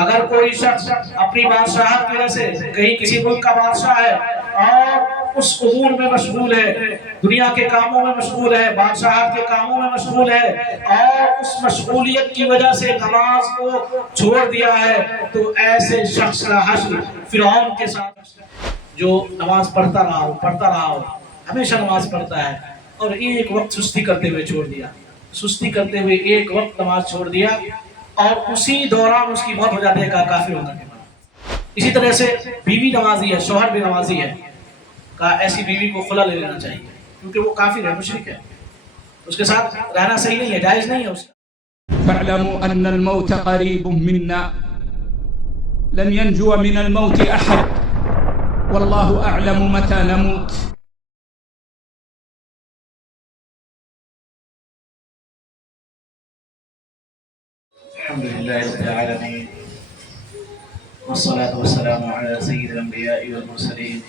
اگر کوئی شخص اپنی بادشاہت کی وجہ سے کہیں کسی ملک کا بادشاہ ہے اور اس امور میں مشغول ہے، دنیا کے کاموں میں مشغول ہے، بادشاہت کے کاموں میں مشغول ہے، اور اس مشغولیت کی وجہ سے نماز کو چھوڑ دیا ہے، تو ایسے شخص کا حشر فرعون کے ساتھ، جو نماز پڑھتا رہا ہو، ہمیشہ نماز پڑھتا ہے اور ایک وقت سستی کرتے ہوئے چھوڑ دیا، سستی کرتے ہوئے ایک وقت نماز چھوڑ دیا اور اسی دوران اس کی موت ہو جاتی ہے کافر ہونے کے بعد۔ اسی طرح سے بیوی نمازی ہے، شوہر بھی نمازی ہے، کہا ایسی بیوی کو خلا لے لینا چاہیے کیونکہ وہ کافر ہے، مشرک ہے، اس کے ساتھ رہنا صحیح نہیں ہے، جائز نہیں ہے اس کا۔ فاعلموا أن الموت قريب منا لن ينجو من الموت أحد والله أعلم متى نموت. الحمد لله رب العالمين والصلاة والسلام على سيد الأنبياء والمرسلين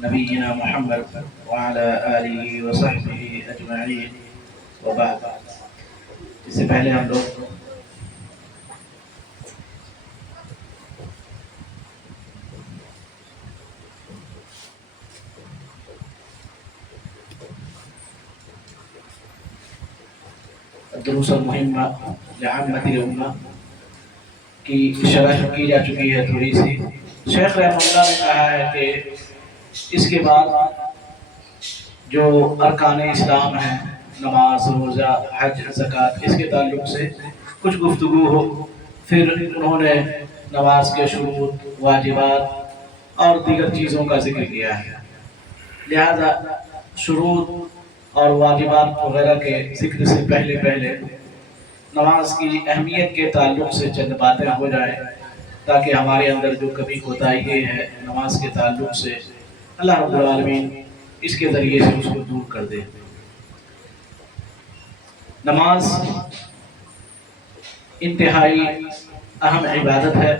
نبينا محمد وعلى آله وصحبه أجمعين وبعد۔ اس سے پہلے ہم لوگ دروس المہمہ لعامۃ الامہ کی شرح کی جا چکی ہے تھوڑی سی۔ شیخ رحمہ اللہ نے کہا ہے کہ اس کے بعد جو ارکان اسلام ہیں، نماز، روزہ، حج، زکوٰۃ، اس کے تعلق سے کچھ گفتگو ہو۔ پھر انہوں نے نماز کے شروط، واجبات اور دیگر چیزوں کا ذکر کیا ہے، لہذا شروط اور واجبات وغیرہ کے ذکر سے پہلے نماز کی اہمیت کے تعلق سے چند باتیں ہو جائیں تاکہ ہمارے اندر جو کبھی کوتاہی ہے نماز کے تعلق سے، اللہ رب العالمین اس کے ذریعے سے اس کو دور کر دے۔ نماز انتہائی اہم عبادت ہے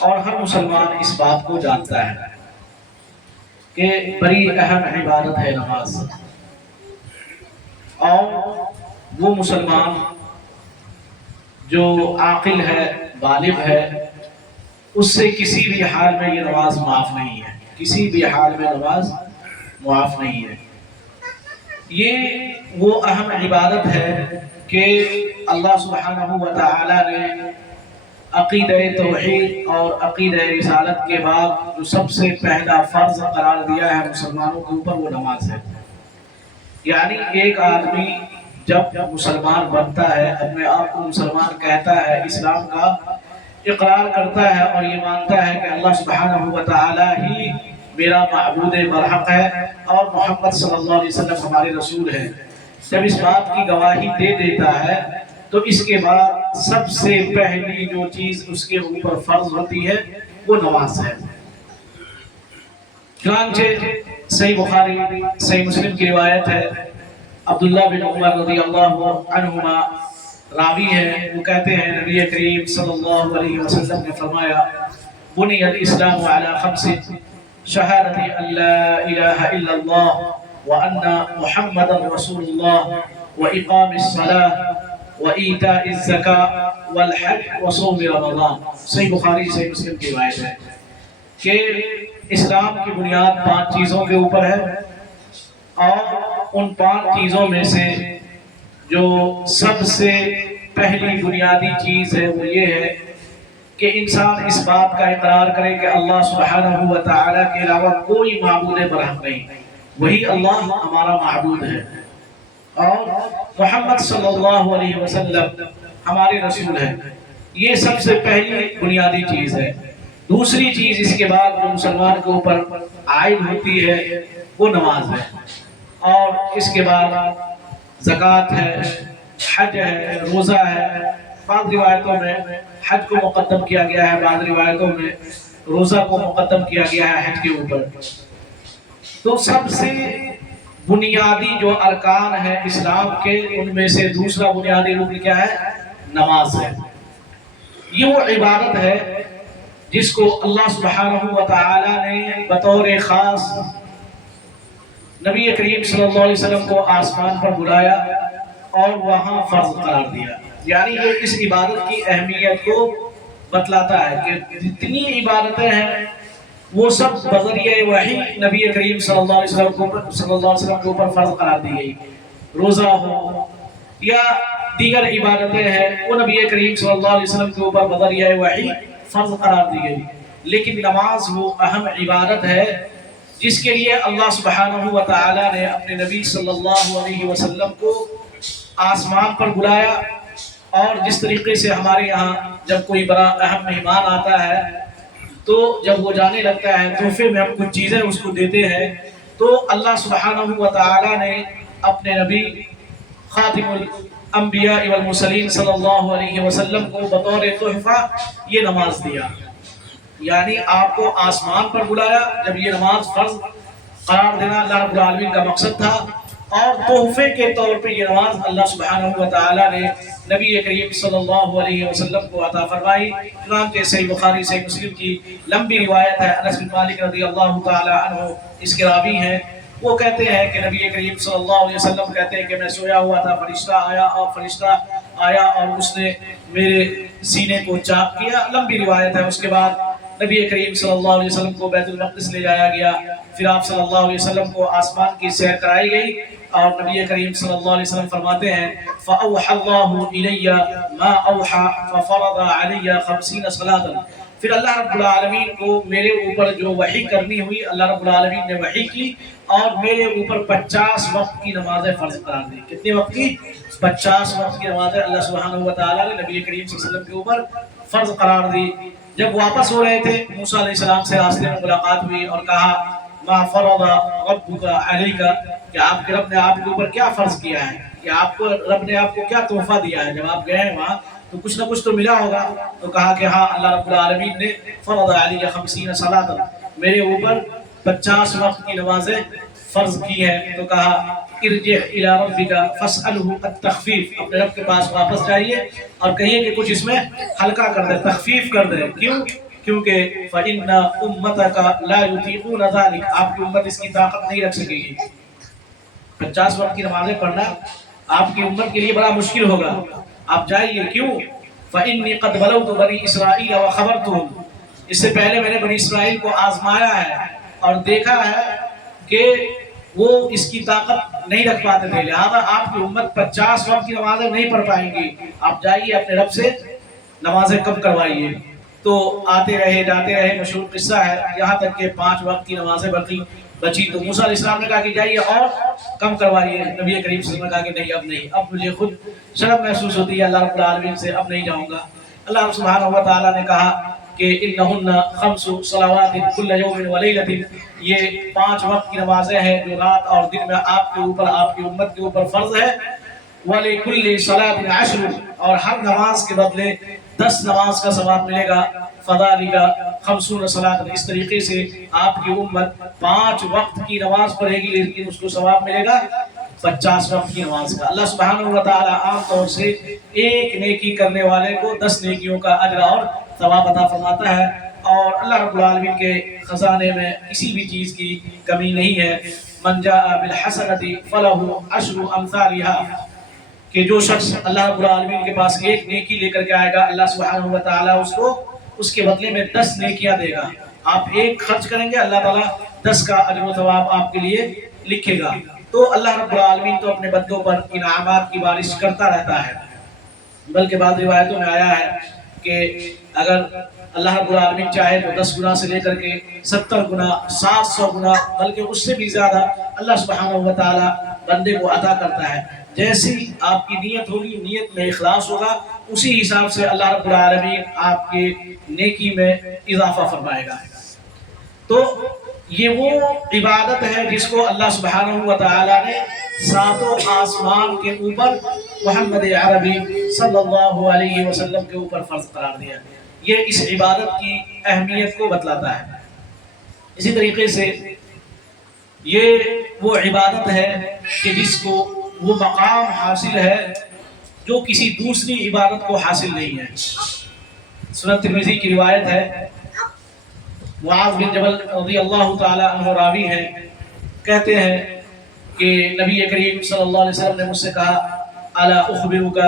اور ہر مسلمان اس بات کو جانتا ہے کہ بڑی اہم عبادت ہے نماز، اور وہ مسلمان جو عاقل ہے، بالغ ہے، اس سے کسی بھی حال میں یہ نماز معاف نہیں ہے، کسی بھی حال میں نماز معاف نہیں ہے۔ یہ وہ اہم عبادت ہے کہ اللہ سبحانہ و تعالی نے عقیدہ توحید اور عقیدہ رسالت کے بعد جو سب سے پہلا فرض قرار دیا ہے مسلمانوں کے اوپر، وہ نماز ہے۔ یعنی ایک آدمی جب مسلمان بنتا ہے، اپنے آپ کو مسلمان کہتا ہے، اسلام کا اقرار کرتا ہے اور یہ مانتا ہے کہ اللہ سبحانہ و تعالی ہی میرا معبود برحق ہے اور محمد صلی اللہ علیہ وسلم ہمارے رسول ہیں، جب اس بات کی گواہی دے دیتا ہے تو اس کے بعد سب سے پہلی جو چیز اس کے اوپر فرض ہوتی ہے وہ نماز ہے۔ چنانچہ صحیح بخاری، صحیح مسلم کی روایت ہے، عبداللہ بن عمر رضی اللہ عنہما راوی ہیں، وہ کہتے ہیں نبی کریم صلی اللہ علیہ وسلم نے فرمایا بنی الاسلام علی خمس، شہادت ان لا الہ الا اللہ وان محمد رسول اللہ واقام الصلاة وایتاء الزکاة والحج وصوم رمضان۔ صحیح بخاری، صحیح مسلم کی روایت ہے کہ اسلام کی بنیاد 5 چیزوں کے اوپر ہے، اور ان 5 چیزوں میں سے جو سب سے پہلی بنیادی چیز ہے وہ یہ ہے کہ انسان اس بات کا اقرار کرے کہ اللہ سبحانہ و تعالی کے علاوہ کوئی معبود برحق نہیں، وہی اللہ ہمارا معبود ہے، اور محمد صلی اللہ علیہ وسلم ہمارے رسول ہیں۔ یہ سب سے پہلی بنیادی چیز ہے۔ دوسری چیز اس کے بعد جو مسلمان کے اوپر عائد ہوتی ہے وہ نماز ہے، اور اس کے بعد زکوٰۃ ہے، حج ہے، روزہ ہے۔ بعض روایتوں میں حج کو مقدم کیا گیا ہے، بعض روایتوں میں روزہ کو مقدم کیا گیا ہے حج کے اوپر۔ تو سب سے بنیادی جو ارکان ہیں اسلام کے، ان میں سے دوسرا بنیادی رکن کیا ہے؟ نماز ہے۔ یہ وہ عبادت ہے جس کو اللہ سبحانہ و تعالی نے بطور خاص نبی کریم صلی اللہ علیہ وسلم کو آسمان پر بلایا اور وہاں فرض قرار دیا، یعنی یہ اس عبادت کی اہمیت کو بتلاتا ہے کہ جتنی عبادتیں ہیں وہ سب بذریعہ وحی نبی کریم صلی اللہ علیہ وسلم کے اوپر فرض قرار دی گئی. روزہ ہو یا دیگر عبادتیں ہیں وہ نبی کریم صلی اللہ علیہ وسلم کے اوپر بذریعہ وحی فرض قرار دی گئی. لیکن نماز وہ اہم عبادت ہے جس کے لیے اللہ سبحانہ و تعالی نے اپنے نبی صلی اللہ علیہ وسلم کو آسمان پر بلایا. اور جس طریقے سے ہمارے یہاں جب کوئی بڑا اہم مہمان آتا ہے تو جب وہ جانے لگتا ہے تحفے میں ہم کچھ چیزیں اس کو دیتے ہیں، تو اللہ سبحانہ و تعالی نے اپنے نبی خاتم الانبیاء والمرسلین صلی اللہ علیہ وسلم کو بطور تحفہ یہ نماز دیا. یعنی آپ کو آسمان پر بلایا. جب یہ نماز فرض قرار دینا اللہ رب العالمین کا مقصد تھا، اور تحفے کے طور پہ یہ نماز اللہ سبحانہ و تعالی نے نبی کریم صلی اللہ علیہ وسلم کو عطا فرمائی. چنانچہ صحیح بخاری صحیح مسلم کی لمبی روایت ہے. انس بن مالک رضی اللہ تعالی عنہ اس کے راوی ہیں. وہ کہتے ہیں کہ نبی کریم صلی اللہ علیہ وسلم کہتے ہیں کہ میں سویا ہوا تھا، فرشتہ آیا اور اس نے میرے سینے کو چاک کیا. لمبی روایت ہے. اس کے بعد نبی کریم صلی اللہ علیہ وسلم کو بیت المقدس لے جایا گیا. پھر آپ صلی اللہ علیہ وسلم کو آسمان کی سیر کرائی گئی، اور نبی کریم صلی اللہ علیہ وسلم فرماتے ہیں فَأَوْحَى اللَّهُ إِلَيَّ مَا أَوْحَى فَفَرَضَ عَلَيَّ 50 صَلَاةً. پھر اللہ رب العالمین کو میرے اوپر جو وحی کرنی ہوئی، اللہ رب العالمین نے وحی کی اور میرے اوپر 50 وقت کی نمازیں فرض قرار دی. کتنے وقت کی؟ 50 وقت کی نمازیں اللہ سبحانہ و تعالی نے نبی کریم صلی اللہ علیہ وسلم کے اوپر فرض قرار دی. جب واپس ہو رہے تھے موسیٰ علیہ السلام سے راستے میں ملاقات ہوئی اور کہا ما فرض ربک علیک، کہ آپ کے رب نے آپ کے اوپر کیا فرض کیا ہے، کہ آپ کو رب نے آپ کو کیا تحفہ دیا ہے. جب آپ گئے وہاں تو کچھ نہ کچھ تو ملا ہوگا. تو کہا کہ ہاں اللہ رب العالمین نے فرض علی 50 صلاۃ، میرے اوپر 50 وقت کی نمازیں فرض کی ہے. تو کہا ارجع الی ربک فاسألہ التخفیف، اپنے رب کے پاس واپس جائیے اور کہیے کہ کچھ اس میں ہلکا کر دے، تخفیف کر دے. کیوں؟ کیونکہ فإن امتک لا یطیقون ذلک، آپ کی امت اس کی طاقت نہیں رکھ سکے گی. 50 وقت کی نمازیں پڑھنا آپ کی امت کے لیے بڑا مشکل ہوگا. آپ جائیے. کیوں؟ فإنی قد بلوت بنی اسرائیل وخبرتهم، اس سے پہلے میں نے بنی اسرائیل کو آزمایا ہے اور دیکھا ہے کہ وہ اس کی طاقت نہیں رکھ پاتے تھے. لہذا آپ کی امت 50 وقت کی نمازیں نہیں پڑھ پائیں گی. آپ جائیے اپنے رب سے نمازیں کم کروائیے. تو آتے رہے جاتے رہے، مشہور قصہ ہے، یہاں تک کہ 5 وقت کی نمازیں بچی. تو موسیٰ علیہ السلام نے کہا کہ جائیے اور کم کروائیے. نبی کریم صلی اللہ علیہ وسلم نے کہا کہ نہیں، اب نہیں، اب مجھے خود شرم محسوس ہوتی ہے اللہ رب العالمین سے، اب نہیں جاؤں گا. اللہ سبحانہ و تعالیٰ نے کہا کہ انہن 5 صلوات کل یوم و لیلۃ، یہ 5 وقت کی نمازیں ہیں جو رات اور دن میں آپ کے اوپر، آپ کی امت کے اوپر فرض ہے. وَلِكُلِّ صَلَاةٍ 10، اور ہر نماز کے بدلے 10 نماز کا ثواب ملے گا. فَذَلِكَ 50 صلاۃ، اس طریقے سے آپ کی امت 5 وقت کی نماز پڑھے گی لیکن اس کو ثواب ملے گا 50 وقت کی نماز کا. اللہ سبحانہ و تعالیٰ عام طور سے ایک نیکی کرنے والے کو 10 نیکیوں کا اجر اور ثواب عطا فرماتا ہے. اور اللہ رب العالمین کے خزانے میں کسی بھی چیز کی کمی نہیں ہے. من جاء بالحسنۃ فلہ 10 امثالها، کہ جو شخص اللہ رب العالمین کے پاس ایک نیکی لے کر کے آئے گا، اللہ سبحانہ و تعالیٰ اس کو اس کے بدلے میں 10 نیکیاں دے گا. آپ ایک خرچ کریں گے، اللہ تعالیٰ 10 کا اجر و ثواب آپ کے لیے لکھے گا. تو اللہ رب العالمین تو اپنے بندوں پر انعامات کی بارش کرتا رہتا ہے. بلکہ بعض روایتوں میں آیا ہے کہ اگر اللہ رب العالمین چاہے تو 10 گنا سے لے کر کے 70 گنا، 700 گنا، بلکہ اس سے بھی زیادہ اللہ سبحانہ و تعالیٰ بندے کو عطا کرتا ہے. جیسی آپ کی نیت ہوگی، نیت میں اخلاص ہوگا، اسی حساب سے اللہ رب العالمین آپ کے نیکی میں اضافہ فرمائے گا. تو یہ وہ عبادت ہے جس کو اللہ سبحانہ و تعالیٰ نے 7 آسمان کے اوپر محمد عربی صلی اللہ علیہ وسلم کے اوپر فرض قرار دیا. یہ اس عبادت کی اہمیت کو بتلاتا ہے. اسی طریقے سے یہ وہ عبادت ہے کہ جس کو وہ مقام حاصل ہے جو کسی دوسری عبادت کو حاصل نہیں ہے. سنن ترمذی کی روایت ہے، معاذ بن جبل رضی اللہ تعالی عنہ راوی ہیں، کہتے ہیں کہ نبی کریم صلی اللہ علیہ وسلم نے مجھ سے کہا الا اخبرک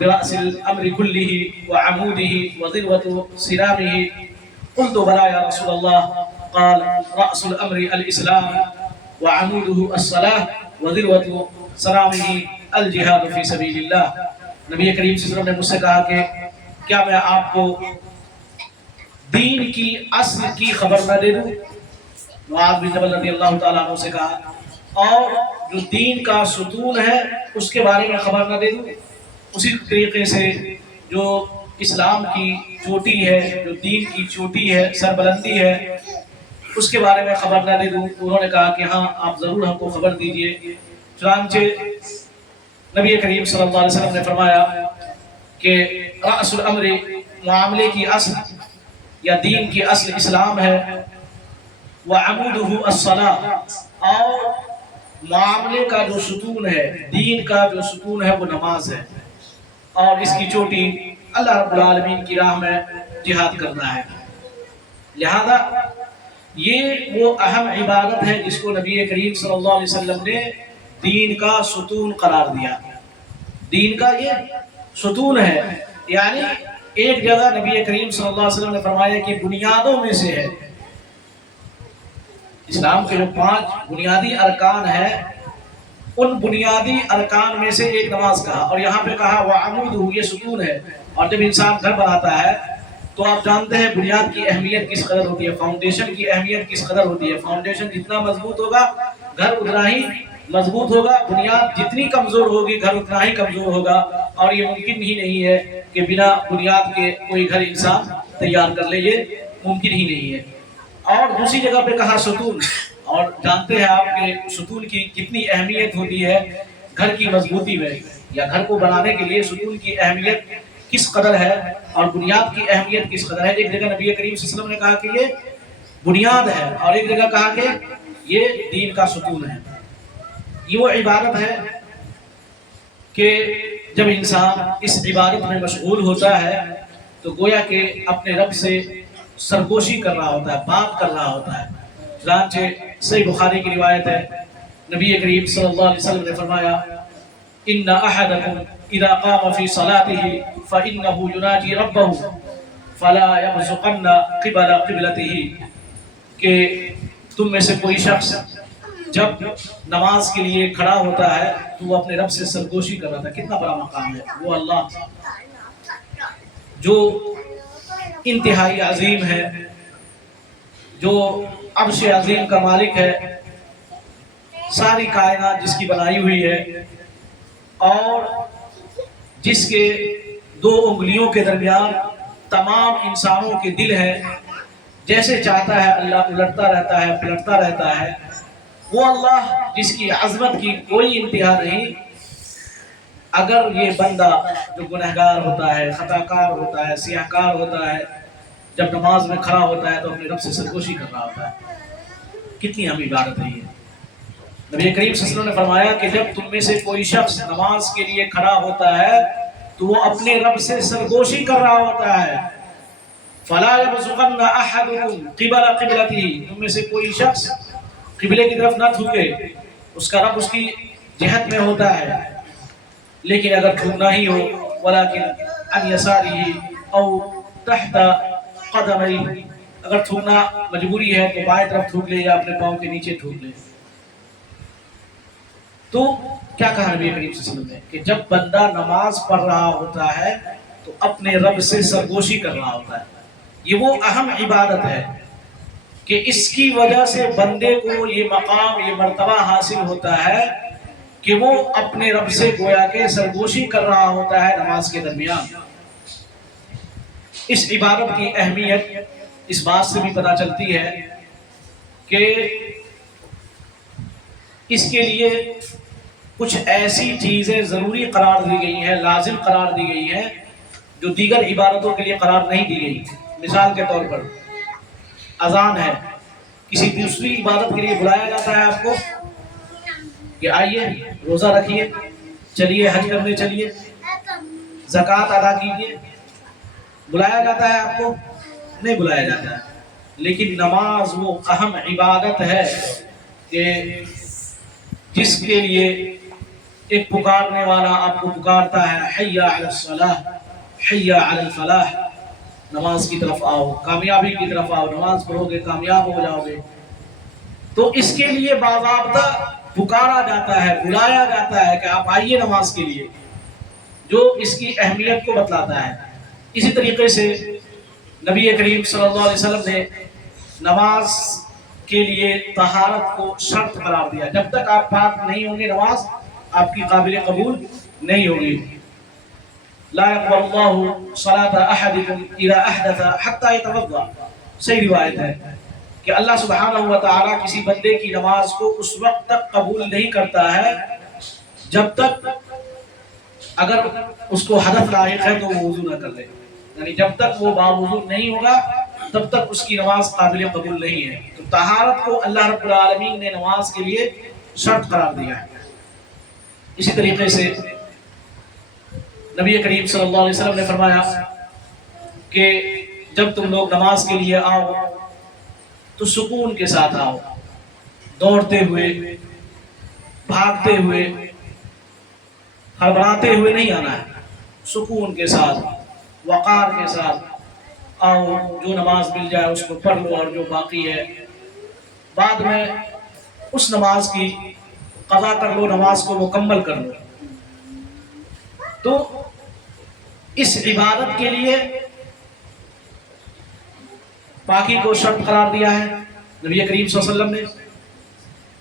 برأس الأمر كله وعموده وذروة سنامه. قلت بلى يا رسول الله. قال رأس الأمر الإسلام وعموده الصلاة وذروة سنامه الجهاد في سبيل اللہ. نبی کریم صلی اللہ علیہ وسلم نے مجھ سے کہا کہ کیا میں آپ کو دین کی اصل کی خبر نہ دے دوں؟ معاذ بن جبل رضی اللہ تعالیٰ عنہ سے کہا، اور جو دین کا ستون ہے اس کے بارے میں خبر نہ دے دوں؟ اسی طریقے سے جو اسلام کی چوٹی ہے، جو دین کی چوٹی ہے، سربلندی ہے، اس کے بارے میں خبر نہ دے دوں؟ انہوں نے کہا کہ ہاں آپ ضرور ہم کو خبر دیجئے. چنانچہ نبی کریم صلی اللہ علیہ وسلم نے فرمایا کہ رأس الامر، معاملے کی اصل یا دین کی اصل اسلام ہے، وعمودہ الصلاۃ، اور معاملے کا جو ستون ہے، دین کا جو ستون ہے وہ نماز ہے، اور اس کی چوٹی اللہ رب العالمین کی راہ میں جہاد کرنا ہے. لہذا یہ وہ اہم عبادت ہے جس کو نبی کریم صلی اللہ علیہ وسلم نے دین کا ستون قرار دیا. دین کا یہ ستون ہے، یعنی ایک جگہ نبی کریم صلی اللہ علیہ وسلم نے فرمایا کہ بنیادوں میں سے ہے. اسلام کے جو 5 بنیادی ارکان ہیں، ان بنیادی ارکان میں سے ایک نماز کہا، اور یہاں پہ کہا وعمودہ، یہ ستون ہے. اور جب انسان گھر بناتا ہے تو آپ جانتے ہیں بنیاد کی اہمیت کس قدر ہوتی ہے، فاؤنڈیشن کی اہمیت کس قدر ہوتی ہے. فاؤنڈیشن جتنا مضبوط ہوگا گھر اتنا ہی مضبوط ہوگا، بنیاد جتنی کمزور ہوگی گھر اتنا ہی کمزور ہوگا. اور یہ ممکن ہی نہیں ہے کہ بنا بنیاد کے کوئی گھر انسان تیار کر لے، یہ ممکن ہی نہیں ہے. اور دوسری جگہ پہ کہا ستون، اور جانتے ہیں آپ کہ ستون کی کتنی اہمیت ہوتی ہے گھر کی مضبوطی میں، یا گھر کو بنانے کے لیے ستون کی اہمیت کس قدر ہے اور بنیاد کی اہمیت کس قدر ہے. ایک جگہ نبی کریم صلی اللہ علیہ وسلم نے کہا کہ یہ بنیاد ہے، اور ایک جگہ کہا کہ یہ دین کا ستون ہے. یہ وہ عبادت ہے کہ جب انسان اس عبادت میں مشغول ہوتا ہے تو گویا کہ اپنے رب سے سرگوشی کر رہا ہوتا ہے، بات کر رہا ہوتا ہے. چنانچہ صحیح بخاری کی روایت ہے، نبی کریم صلی اللہ علیہ وسلم نے فرمایا ان احدکم اذا قام فی صلاته فانه يناجي ربه فلا يبصقن قبل قبلته، کہ تم میں سے کوئی شخص جب نماز کے لیے کھڑا ہوتا ہے تو وہ اپنے رب سے سرگوشی کر رہا تھا. کتنا بڑا مقام ہے وہ اللہ جو انتہائی عظیم ہے، جو عرش عظیم کا مالک ہے، ساری کائنات جس کی بنائی ہوئی ہے، اور جس کے 2 انگلیوں کے درمیان تمام انسانوں کے دل ہیں. جیسے چاہتا ہے اللہ الٹتا رہتا ہے، پلٹتا رہتا ہے. وہ اللہ جس کی عظمت کی کوئی انتہا نہیں. اگر یہ بندہ جو گنہگار ہوتا ہے، خطا کار ہوتا ہے، سیاہ کار ہوتا ہے، جب نماز میں کھڑا ہوتا ہے تو اپنے رب سے سرگوشی کر رہا ہوتا ہے. کتنی اہم عبادت ہے یہ. نبی کریم صلی اللہ علیہ وسلم نے فرمایا کہ جب تم میں سے کوئی شخص نماز کے لیے کھڑا ہوتا ہے تو وہ اپنے رب سے سرگوشی کر رہا ہوتا ہے. فلا يبصقن احدكم قبل قبلته، تم میں سے کوئی شخص قبلے کی طرف نہ تھوکے. اس کا رب اس کی جہت میں ہوتا ہے، لیکن اگر تھوکنا ہی ہو ولكن عن يساره او تحت قدميه، اگر تھوکنا مجبوری ہے تو بائیں طرف تھوک لے یا اپنے پاؤں کے نیچے تھوک لے. تو کیا کہا نبی کریم صلی اللہ علیہ وسلم نے کہ جب بندہ نماز پڑھ رہا ہوتا ہے تو اپنے رب سے سرگوشی کر رہا ہوتا ہے. یہ وہ اہم عبادت ہے کہ اس کی وجہ سے بندے کو یہ مقام، یہ مرتبہ حاصل ہوتا ہے کہ وہ اپنے رب سے گویا کہ سرگوشی کر رہا ہوتا ہے نماز کے درمیان. اس عبادت کی اہمیت اس بات سے بھی پتہ چلتی ہے کہ اس کے لیے کچھ ایسی چیزیں ضروری قرار دی گئی ہیں، لازم قرار دی گئی ہیں، جو دیگر عبادتوں کے لیے قرار نہیں دی گئی. مثال کے طور پر اذان ہے، کسی دوسری عبادت کے لیے بلایا جاتا ہے آپ کو کہ آئیے روزہ رکھیے، چلیے حج کرنے چلیے، زکوٰۃ ادا کیجیے. بلایا جاتا ہے آپ کو؟ نہیں بلایا جاتا ہے. لیکن نماز وہ اہم عبادت ہے کہ جس کے لیے ایک پکارنے والا آپ کو پکارتا ہے حی علی الصلاح حی علی الفلاح، نماز کی طرف آؤ، کامیابی کی طرف آؤ، نماز پڑھو گے کامیاب ہو جاؤ گے۔ تو اس کے لیے باضابطہ پکارا جاتا ہے، بلایا جاتا ہے کہ آپ آئیے نماز کے لیے، جو اس کی اہمیت کو بتلاتا ہے۔ اسی طریقے سے نبی کریم صلی اللہ علیہ وسلم نے نماز کے لیے طہارت کو شرط قرار دیا، جب تک آپ پاک نہیں ہوں گے نماز آپ کی قابل قبول نہیں ہوگی۔ لا يقبل اللہ صلاة احدکم اذا احدث حتی یتوضا، صحیح روایت ہے کہ اللہ سبحانہ و تعالی کسی بندے کی نماز کو اس وقت تک قبول نہیں کرتا ہے جب تک اگر اس کو حدث لاحق ہے تو وہ وضو نہ کر لے، یعنی جب تک وہ باوضو نہیں ہوگا تب تک اس کی نماز قابل قبول نہیں ہے۔ تو طہارت کو اللہ رب العالمین نے نماز کے لیے شرط قرار دیا ہے۔ اسی طریقے سے نبی کریم صلی اللہ علیہ وسلم نے فرمایا کہ جب تم لوگ نماز کے لیے آؤ تو سکون کے ساتھ آؤ، دوڑتے ہوئے، بھاگتے ہوئے، ہڑبڑاتے ہوئے نہیں آنا ہے، سکون کے ساتھ، وقار کے ساتھ آؤ، جو نماز مل جائے اس کو پڑھ لو، اور جو باقی ہے بعد میں اس نماز کی قضا کر لو، نماز کو مکمل کر لو۔ تو اس عبادت کے لیے پاکی کو شرط قرار دیا ہے۔ نبی کریم صلی اللہ علیہ وسلم نے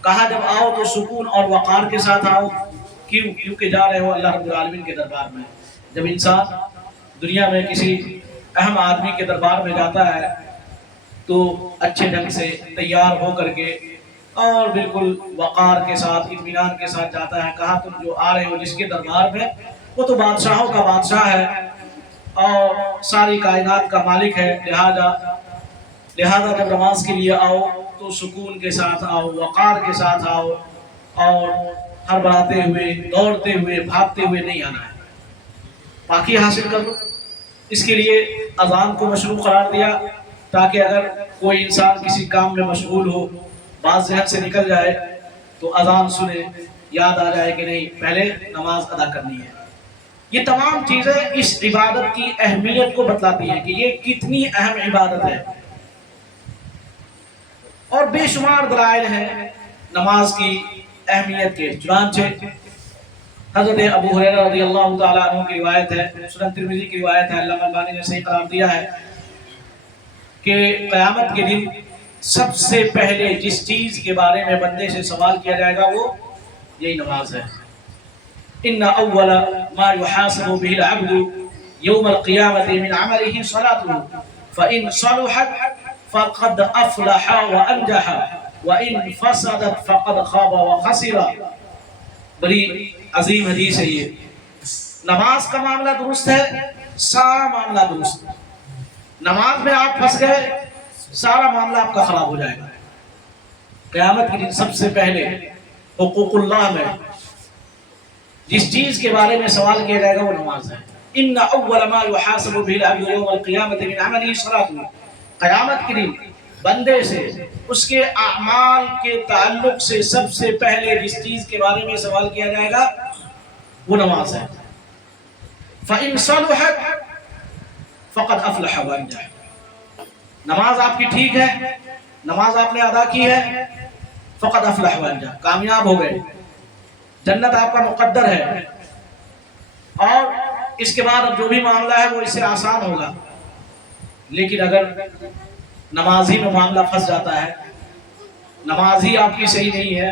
کہا جب آؤ تو سکون اور وقار کے ساتھ آؤ، کیونکہ جا رہے ہو اللہ رب العالمین کے دربار میں۔ جب انسان دنیا میں کسی اہم آدمی کے دربار میں جاتا ہے تو اچھے ڈھنگ سے تیار ہو کر کے اور بالکل وقار کے ساتھ، اطمینان کے ساتھ جاتا ہے۔ کہا تم جو آ رہے ہو جس کے دربار میں، وہ تو بادشاہوں کا بادشاہ ہے اور ساری کائنات کا مالک ہے، لہذا جب نماز کے لیے آؤ تو سکون کے ساتھ آؤ، وقار کے ساتھ آؤ، اور ہڑبڑاتے ہوئے، دوڑتے ہوئے، بھاگتے ہوئے نہیں آنا ہے، پاکی حاصل کر لو۔ اس کے لیے اذان کو مشروع قرار دیا تاکہ اگر کوئی انسان کسی کام میں مشغول ہو، بات ذہن سے نکل جائے تو اذان سنے، یاد آ جائے کہ نہیں پہلے نماز ادا کرنی ہے۔ یہ تمام چیزیں اس عبادت کی اہمیت کو بتلاتی ہیں کہ یہ کتنی اہم عبادت ہے، اور بے شمار دلائل ہیں نماز کی اہمیت کے۔ چنانچہ حضرت ابو ہریرہ رضی اللہ تعالیٰ عنہ کی روایت ہے، سنن ترمذی کی روایت ہے، علامہ البانی نے صحیح قرار دیا ہے کہ قیامت کے دن سب سے پہلے جس چیز کے بارے میں بندے سے سوال کیا جائے گا وہ یہی نماز ہے۔ ان اول ما يحاسب به العبد يوم القيامة من عمله صلاته فإن صلحت فقد افلح وانجح وان فسدت فقد خاب وخسر۔ بڑی عظیم حدیث ہے یہ۔ نماز کا معاملہ درست ہے، سارا معاملہ درست ہے۔ نماز میں آپ پھنس گئے، سارا معاملہ آپ کا خراب ہو جائے گا۔ قیامت کے دن سب سے پہلے حقوق اللہ میں جس چیز کے بارے میں سوال کیا جائے گا وہ نماز ہے۔ ان اول ما يحاسب به العبد يوم القيامة من عمله صلاته، قیامت کے دن بندے سے اس کے اعمال کے تعلق سے سب سے پہلے جس چیز کے بارے میں سوال کیا جائے گا وہ نماز ہے۔ فإن صلحت فقد افلح وانجح، نماز آپ کی ٹھیک ہے، نماز آپ نے ادا کی ہے، فقد افلح وانجح، کامیاب ہو گئے، جنت آپ کا مقدر ہے۔ اور اس کے بعد اب جو بھی معاملہ ہے وہ اس سے آسان ہوگا۔ لیکن اگر نماز ہی میں معاملہ پھنس جاتا ہے، نماز ہی آپ کی صحیح نہیں ہے،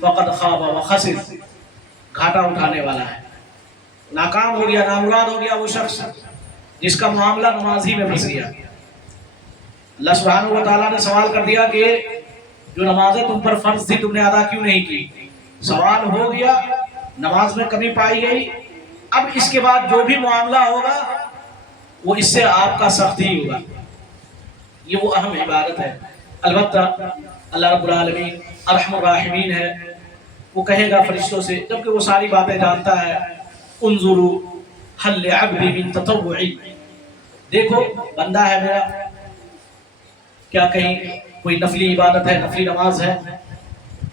فقد خاب وخسر، گھاٹا اٹھانے والا ہے، ناکام ہو گیا، نامراد ہو گیا وہ شخص جس کا معاملہ نماز ہی میں پھنس گیا۔ اللہ سبحانہ و تعالیٰ نے سوال کر دیا کہ جو نمازیں تم پر فرض تھی تم نے ادا کیوں نہیں کی؟ سوال ہو گیا، نماز میں کمی پائی گئی، اب اس کے بعد جو بھی معاملہ ہوگا وہ اس سے آپ کا سخت ہی ہوگا۔ یہ وہ اہم عبادت ہے۔ البتہ اللہ رب العالمین ارحم الراحمین ہے، وہ کہے گا فرشتوں سے جبکہ وہ ساری باتیں جانتا ہے، انظروا هل لعبدی من تطوع، دیکھو بندہ ہے میرا کیا کہیں کوئی نفلی عبادت ہے، نفلی نماز ہے،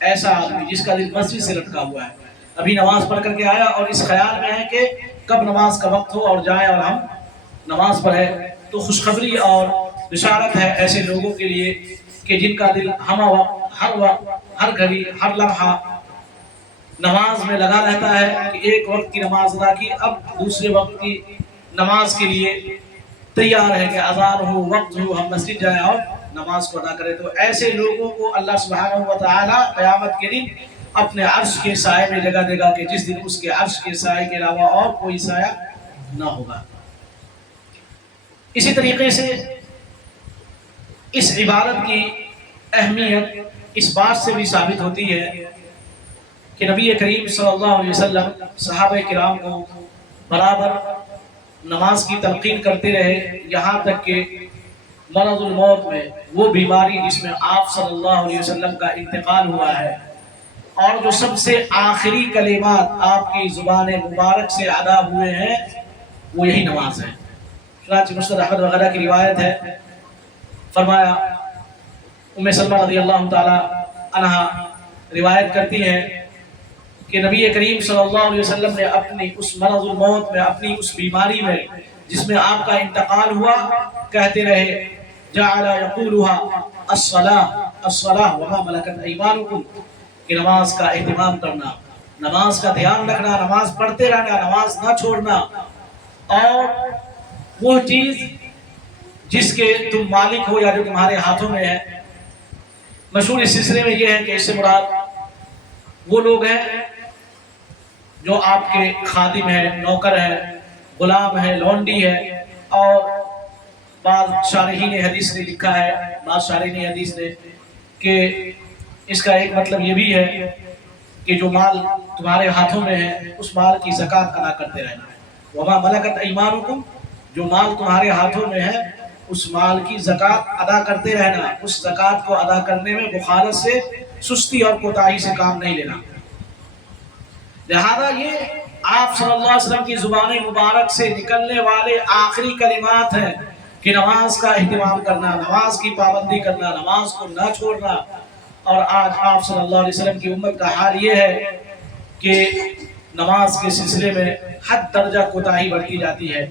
ایسا آدمی جس کا دل مسجد سے لٹکا ہوا ہے، ابھی نماز پڑھ کر کے آیا اور اس خیال میں ہے کہ کب نماز کا وقت ہو اور جائے اور ہم نماز پڑھے، تو خوشخبری اور بشارت ہے ایسے لوگوں کے لیے کہ جن کا دل ہر وقت ہر گھڑی ہر لمحہ نماز میں لگا رہتا ہے کہ ایک وقت کی نماز ادا کی، اب دوسرے وقت کی نماز کے لیے تیار ہے کہ اذان ہو وقت ہو ہم مسجد جائیں اور نماز کو ادا کریں۔ تو ایسے لوگوں کو اللہ سبحانہ و تعالی قیامت کے دن اپنے عرش کے سائے میں جگہ دے گا کہ جس دن اس کے عرش کے سائے کے علاوہ اور کوئی سایہ نہ ہوگا۔ اسی طریقے سے اس عبادت کی اہمیت اس بات سے بھی ثابت ہوتی ہے کہ نبی کریم صلی اللہ علیہ وسلم صحابہ کرام کو برابر نماز کی تلقین کرتے رہے، یہاں تک کہ مرض الموت میں وہ بیماری جس میں آپ صلی اللہ علیہ وسلم کا انتقال ہوا ہے اور جو سب سے آخری کلمات آپ کی زبان مبارک سے ادا ہوئے ہیں وہ یہی نماز ہے۔ چنانچہ مسند احمد وغیرہ کی روایت ہے، فرمایا ام سلمہ رضی اللہ تعالی عنہا روایت کرتی ہے کہ نبی کریم صلی اللہ علیہ وسلم نے اپنی اس مرض الموت میں، اپنی اس بیماری میں جس میں آپ کا انتقال ہوا، کہتے رہے جعل یقولها الصلاة الصلاة وما ملکت ایمانکم، کہ نماز کا اہتمام کرنا، نماز کا دھیان رکھنا، نماز پڑھتے رہنا، نماز نہ چھوڑنا، اور وہ چیز جس کے تم مالک ہو یا جو تمہارے ہاتھوں میں ہے۔ مشہور اس سلسلے میں یہ ہے کہ اس سے مراد وہ لوگ ہیں جو آپ کے خادم ہیں، نوکر ہیں، غلام ہیں، لونڈی ہے، اور بعض شارحین حدیث نے لکھا ہے، بعض شارحین حدیث نے کہ اس کا ایک مطلب یہ بھی ہے کہ جو مال تمہارے ہاتھوں میں ہے اس مال کی زکوٰۃ ادا کرتے رہنا، وما ملکت ایمانکم، جو مال تمہارے ہاتھوں میں ہے اس مال کی زکوٰۃ ادا کرتے رہنا، اس زکوٰۃ کو ادا کرنے میں بخالت سے، سستی اور کوتاہی سے کام نہیں لینا۔ لہذا یہ آپ صلی اللہ علیہ وسلم کی زبان مبارک سے نکلنے والے آخری کلمات ہیں کہ نماز کا اہتمام کرنا، نماز کی پابندی کرنا، نماز کو نہ چھوڑنا۔ اور آج آپ صلی اللہ علیہ وسلم کی امت کا حال یہ ہے کہ نماز کے سلسلے میں حد درجہ کوتاہی برتی جاتی ہے،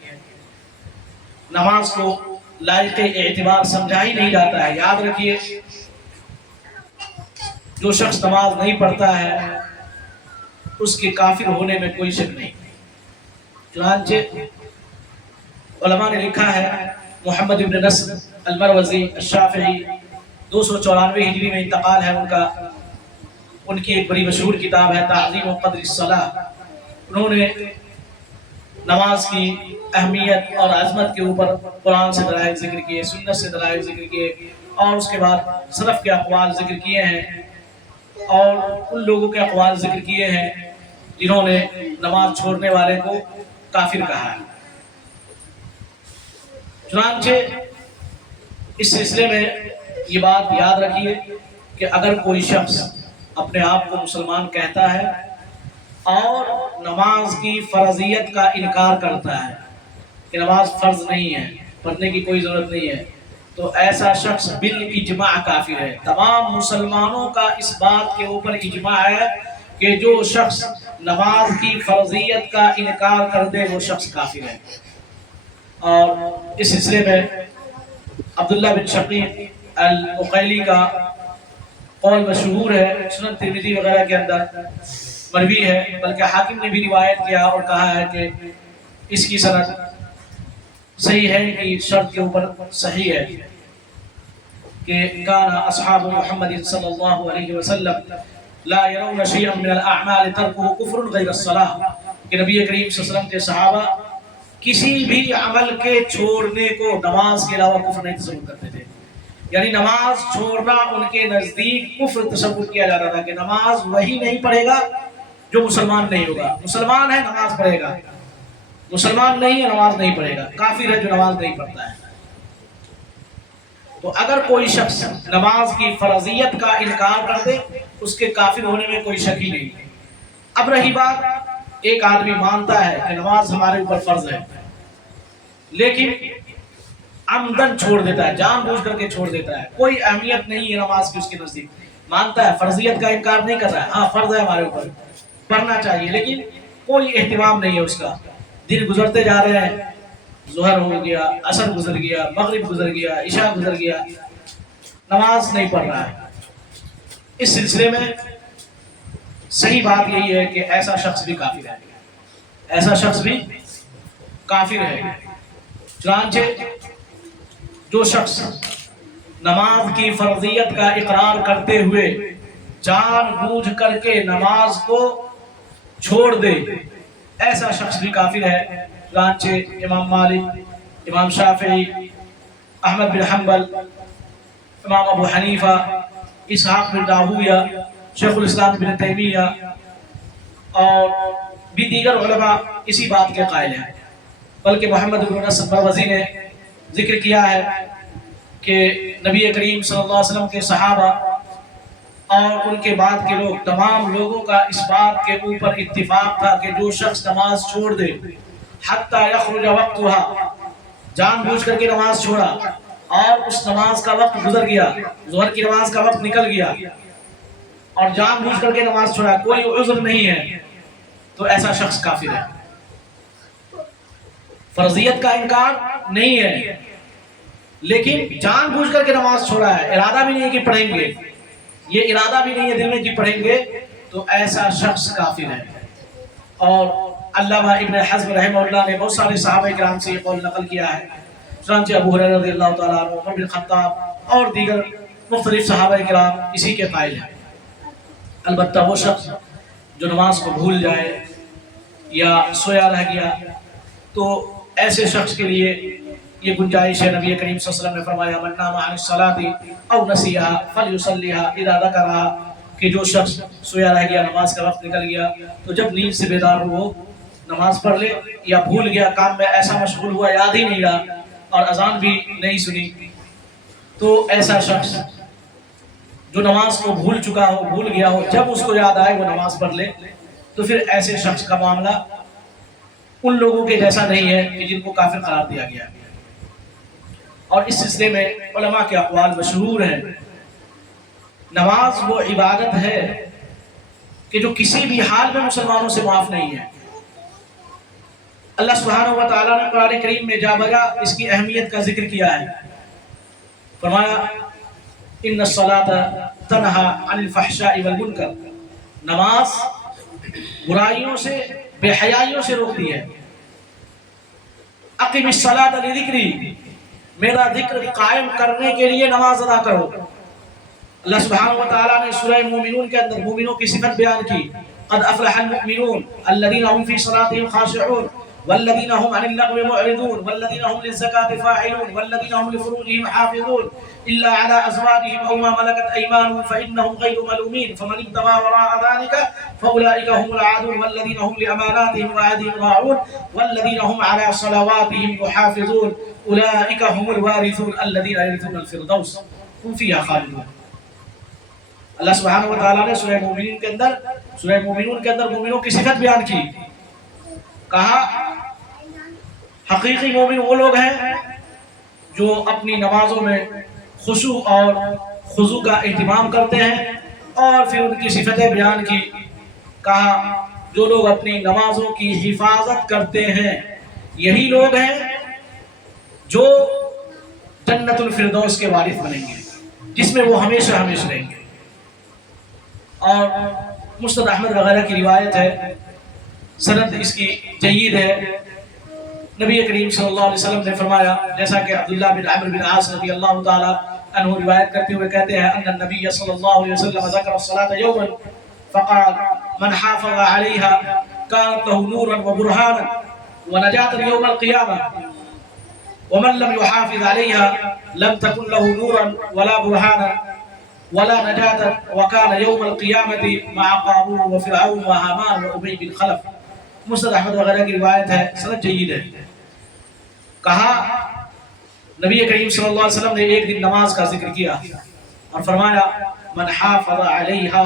نماز کو لائق اعتبار سمجھا ہی نہیں جاتا ہے۔ یاد رکھیے، جو شخص نماز نہیں پڑھتا ہے اس کے کافر ہونے میں کوئی شک نہیں۔ چنانچہ علماء نے لکھا ہے، محمد ابن نصر المروزی الشافعی 294 ہجری میں انتقال ہے ان کا، ان کی ایک بڑی مشہور کتاب ہے تعظیم و قدر الصلاۃ۔ انہوں نے نماز کی اہمیت اور عظمت کے اوپر قرآن سے دلائل ذکر کیے، سنت سے دلائل ذکر کیے، اور اس کے بعد سلف کے اقوال ذکر کیے ہیں، اور ان لوگوں کے اقوال ذکر کیے ہیں جنہوں نے نماز چھوڑنے والے کو کافر کہا ہے۔ چنانچہ اس سلسلے میں یہ بات یاد رکھیے کہ اگر کوئی شخص اپنے آپ کو مسلمان کہتا ہے اور نماز کی فرضیت کا انکار کرتا ہے کہ نماز فرض نہیں ہے، پڑھنے کی کوئی ضرورت نہیں ہے، تو ایسا شخص بالاجماع کافر ہے۔ تمام مسلمانوں کا اس بات کے اوپر اجماع ہے کہ جو شخص نماز کی فرضیت کا انکار کر دے وہ شخص کافر ہے۔ اور اس سلسلے میں عبداللہ بن شقیق العقیلی کا قول مشہور ہے، سنن ترمذی وغیرہ کے اندر مروی ہے، بلکہ حاکم نے بھی روایت کیا اور کہا ہے کہ اس کی سند صحیح ہے، کی شرط کے اوپر صحیح ہے کہ کان اصحاب محمد صلی اللہ علیہ وسلم لا يرون شيئا من الاعمال تركه كفر غیر الصلاة، کہ نبی کریم صلی اللہ علیہ وسلم کے صحابہ کسی بھی عمل کے چھوڑنے کو نماز کے علاوہ کفر نہیں تصور کرتے تھے، یعنی نماز چھوڑنا ان کے نزدیک کفر تصور کیا جاتا تھا کہ نماز وہی نہیں پڑھے گا جو مسلمان نہیں ہوگا، مسلمان ہے نماز پڑھے گا، مسلمان نہیں ہے نماز نہیں پڑھے گا، کافر ہے جو نماز نہیں پڑھتا ہے۔ تو اگر کوئی شخص نماز کی فرضیت کا انکار کر دے اس کے کافر ہونے میں کوئی شک ہی نہیں۔ اب رہی بات، ایک آدمی مانتا ہے کہ نماز ہمارے اوپر فرض ہے لیکن عمدن چھوڑ دیتا ہے، جان بوجھ کر کے چھوڑ دیتا ہے، کوئی اہمیت نہیں ہے نماز کی اس کے نزدیک، مانتا ہے، فرضیت کا انکار نہیں کر رہا ہے، ہاں فرض ہے ہمارے اوپر، پڑھنا چاہیے، لیکن کوئی اہتمام نہیں ہے اس کا. دن گزرتے جا رہے ہیں، ظہر ہو گیا، عصر گزر گیا، مغرب گزر گیا، عشاء گزر گیا، نماز نہیں پڑھ رہا ہے. اس سلسلے میں صحیح بات یہی ہے کہ ایسا شخص بھی کافر ہے، ایسا شخص بھی کافر ہے. چنانچہ جو شخص نماز کی فرضیت کا اقرار کرتے ہوئے جان بوجھ کر کے نماز کو چھوڑ دے، ایسا شخص بھی کافر ہے. چنانچہ امام مالک، امام شافعی، احمد بن حنبل، امام ابو حنیفہ، اسحاق بن راہویہ، شیخ الاسلام ابن تیمیہ اور بھی دیگر علماء اسی بات کے قائل ہیں. بلکہ محمد بن نصر مروزی نے ذکر کیا ہے کہ نبی کریم صلی اللہ علیہ وسلم کے صحابہ اور ان کے بعد کے لوگ، تمام لوگوں کا اس بات کے اوپر اتفاق تھا کہ جو شخص نماز چھوڑ دے حتی یخرج وقتها، جان بوجھ کر کے نماز چھوڑا اور اس نماز کا وقت گزر گیا، ظہر کی نماز کا وقت نکل گیا اور جان بوجھ کر کے نماز چھوڑا، کوئی عذر نہیں ہے، تو ایسا شخص کافر ہے. فرضیت کا انکار نہیں ہے لیکن جان بوجھ کر کے نماز چھوڑا ہے، ارادہ بھی نہیں ہے کہ پڑھیں گے، یہ ارادہ بھی نہیں ہے دل میں کہ پڑھیں گے، تو ایسا شخص کافر ہے. اور علامہ ابن حزم رحمہ اللہ نے بہت سارے صحابہ کرام سے یہ قول نقل کیا ہے. چنانچہ ابو ہریرہ رضی اللہ تعالیٰ عنہ، عمر بن خطاب اور دیگر مختلف صحابہ کرام اسی کے قائل ہیں. البتہ وہ شخص جو نماز کو بھول جائے یا سویا رہ گیا، تو ایسے شخص کے لیے یہ گنجائش ہے. نبی کریم صلی اللہ علیہ وسلم نے فرمایا من نام عن الصلاة او نسیہا فلیصلیہا اذا ذکرہا، کہ جو شخص سویا رہ گیا، نماز کا وقت نکل گیا، تو جب نیند سے بیدار ہو وہ نماز پڑھ لے، یا بھول گیا، کام میں ایسا مشغول ہوا یاد ہی نہیں رہا اور اذان بھی نہیں سنی، تو ایسا شخص جو نماز کو بھول چکا ہو، بھول گیا ہو، جب اس کو یاد آئے وہ نماز پڑھ لے، تو پھر ایسے شخص کا معاملہ ان لوگوں کے جیسا نہیں ہے کہ جن کو کافر قرار دیا گیا. اور اس سلسلے میں علماء کے اقوال مشہور ہیں. نماز وہ عبادت ہے کہ جو کسی بھی حال میں مسلمانوں سے معاف نہیں ہے. اللہ سبحانہ و تعالیٰ نے قرآن کریم میں جا بجا اس کی اہمیت کا ذکر کیا ہے. فرمایا ان الصلاۃ تنہی عن الفحشاء والمنکر، نماز برائیوں سے، بے حیائیوں سے روکتی ہے. اقم الصلاۃ لذکری، میرا ذکر قائم کرنے کے لیے نماز ادا کرو. اللہ سبحانہ و تعالیٰ نے سورہ مومنون کے اندر مومنوں کی صفت بیان کی. قد افلح المؤمنون الذین هم فی صلاتهم خاشعون والذین هم عن اللغو معرضون والذین هم للزکاة فاعلون والذین هم لفروجهم حافظون الا على ازواجهم او ما ملكت ايمانهم فانهم غير ملومين فمن ابتغى وراء ذلك فاولئك هم العادون والذين هم لاماناتهم وعهدهم راعون والذين هم على صلواتهم يحافظون اولئك هم الوارثون الذين يرثون الفردوس هم فيها خالدون. اللہ سبحانہ و تعالیٰ نے سورہ مومنون کے اندر مومنوں کی صفت بیان کی. کہا حقیقی مومن وہ لوگ ہیں جو اپنی نمازوں میں خشوع اور خضوع کا اہتمام کرتے ہیں، اور پھر ان کی صفتیں بیان کی. کہا جو لوگ اپنی نمازوں کی حفاظت کرتے ہیں یہی لوگ ہیں جو جنت الفردوس کے وارث بنیں گے، جس میں وہ ہمیشہ ہمیشہ رہیں گے. اور مسند احمد وغیرہ کی روایت ہے، سند اس کی جید ہے. نبی کریم صلی اللہ علیہ وسلم نے فرمایا، جیسا کہ عبداللہ بن عمرو بن عاص رضی اللہ تعالی عنہ روایت کرتے ہوئے کہتے ہیں ان النبی صلی اللہ علیہ وسلم ذکر الصلاۃ یوما فقال من حافظ علیها كانت له نورا وبرهانا ونجاة يوم القيامة ومن لم يحافظ عليها لم تكن له نورا ولا برهانا ولا نجاة وكان يوم القيامة مع قارون وفرعون وهامان وأبي بن خلف. مسند احمد وغیرہ کی روایت ہے، سند جید ہے. کہا نبی کریم صلی اللہ علیہ وسلم نے ایک دن نماز کا ذکر کیا اور فرمایا من حافظ علیہا،